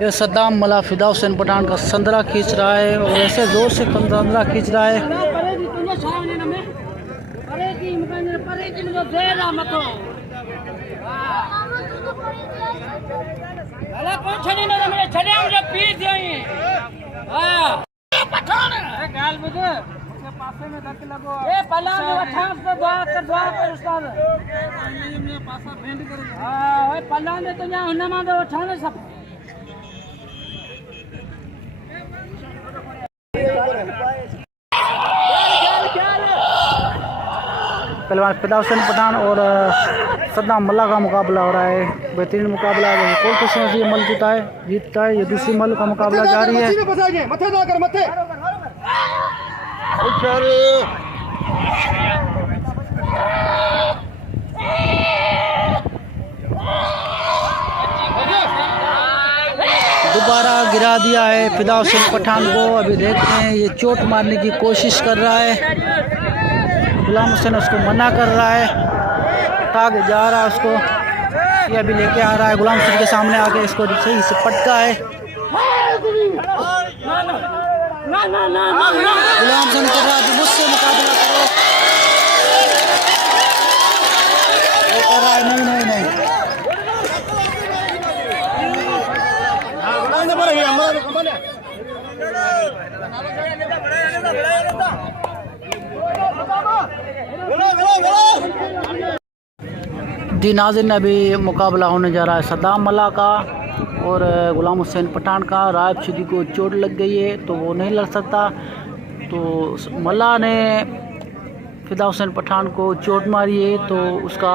ये सद्दाम मल्ला फिदा हुसैन पठान का संदरा खींच रहा है और ऐसे जोर से संदरा खींच रहा है। पहलवान फिदा हुसैन पठान और सद्दाम मल्ला का मुकाबला हो रहा है। बेहतरीन मुकाबला है। कौन किसी ये मल जीता है ये दूसरी मल का मुकाबला जारी है। दोबारा गिरा दिया है फिदा हुसैन पठान को। अभी देखते हैं ये चोट मारने की कोशिश कर रहा है। गुलाम हुसैन उसको मना कर रहा है, आगे जा रहा है उसको, ये अभी लेके आ रहा है। गुलाम हुसैन के सामने आके इसको सही से पटका है। गुलाम हुसैन कर रहा है मुझसे मुकाबला करो, वो कर रहा है नहीं नहीं नहीं। जी नाज़रीन, अभी मुकाबला होने जा रहा है सद्दाम मल्ला का और गुलाम हुसैन पठान का। रायब शिदी को चोट लग गई है तो वो नहीं लड़ सकता। तो मल्ला ने फिदा हुसैन पठान को चोट मारी है तो उसका